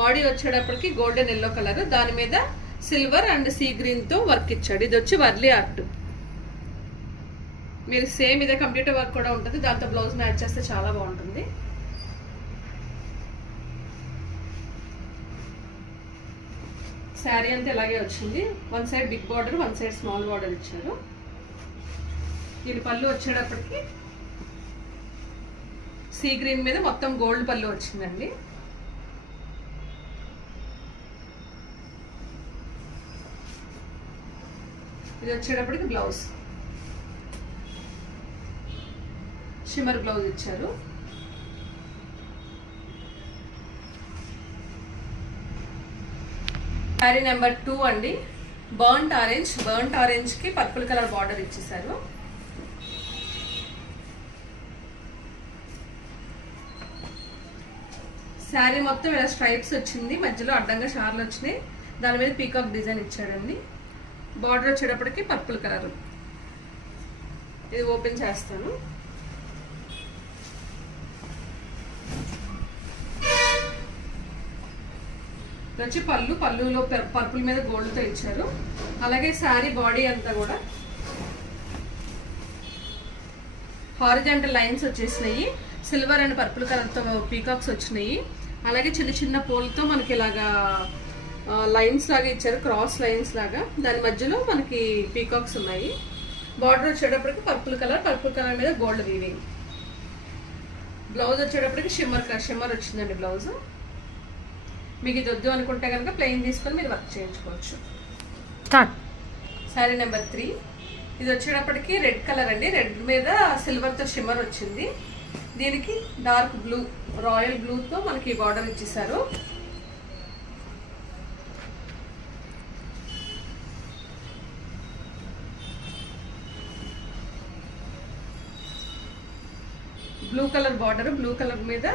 Body వచ్చేటప్పటికి golden yellow colour, దాని మీద సిల్వర్ అండ్ సీ గ్రీన్ తో వర్క్ ఇచ్చాడు. ఇది వచ్చి వర్లీ ఆర్ట్. మీరు సేమ్ ఇదే కంప్యూటర్ వర్క్ కూడా ఉంటుంది, దాంతో బ్లౌజ్ మ్యాచ్ చేస్తే చాలా బాగుంటుంది. శారీ అంతా ఇలాగే వచ్చింది. One side big border, one side small border ఇచ్చారు. దీని పళ్ళు వచ్చేటప్పటికి సీ గ్రీన్ మీద మొత్తం గోల్డ్ పళ్ళు వచ్చిందండి. ఇది వచ్చేటప్పటికి బ్లౌజ్ షిమ్మర్ బ్లౌజ్ ఇచ్చారు. శారీ నెంబర్ 2 అండి. బర్న్ట్ ఆరెంజ్ కి పర్పుల్ కలర్ బార్డర్ ఇచ్చేసారు. శారీ మొత్తం ఇలా స్ట్రైప్స్ వచ్చింది, మధ్యలో అడ్డంగా షార్లు వచ్చినాయి, దాని మీద పీకాక్ డిజైన్ ఇచ్చాడండి. బార్డర్ వచ్చేటప్పటికి పర్పుల్ కలర్. ఇది ఓపెన్ చేస్తాను. వచ్చి పళ్ళులో పర్పుల్ మీద గోల్డ్ తో ఇచ్చారు. అలాగే శారీ బాడీ అంతా కూడా హారిజాంటల్ లైన్స్ వచ్చేసినాయి, సిల్వర్ అండ్ పర్పుల్ కలర్ తో పీకాక్స్ వచ్చినాయి. అలాగే చిన్న చిన్న పూలతో మనకి ఇలాగా లైన్స్ లాగా ఇచ్చారు, క్రాస్ లైన్స్ లాగా. దాని మధ్యలో మనకి పీకాక్స్ ఉన్నాయి. బార్డర్ వచ్చేటప్పటికి పర్పుల్ కలర్ మీద గోల్డ్ వీవింగ్. బ్లౌజ్ వచ్చేటప్పటికి షిమ్మర్ వచ్చిందండి బ్లౌజ్. మీకు ఇది వద్దు అనుకుంటే కనుక ప్లెయిన్ తీసుకొని మీరు వర్క్ చేయించుకోవచ్చు. శారీ నెంబర్ 3. ఇది వచ్చేటప్పటికి రెడ్ కలర్ అండి. రెడ్ మీద సిల్వర్తో షిమ్మర్ వచ్చింది. దీనికి డార్క్ బ్లూ, రాయల్ బ్లూతో మనకి బార్డర్ ఇచ్చేసారు. Blue colour border, blue colour మీద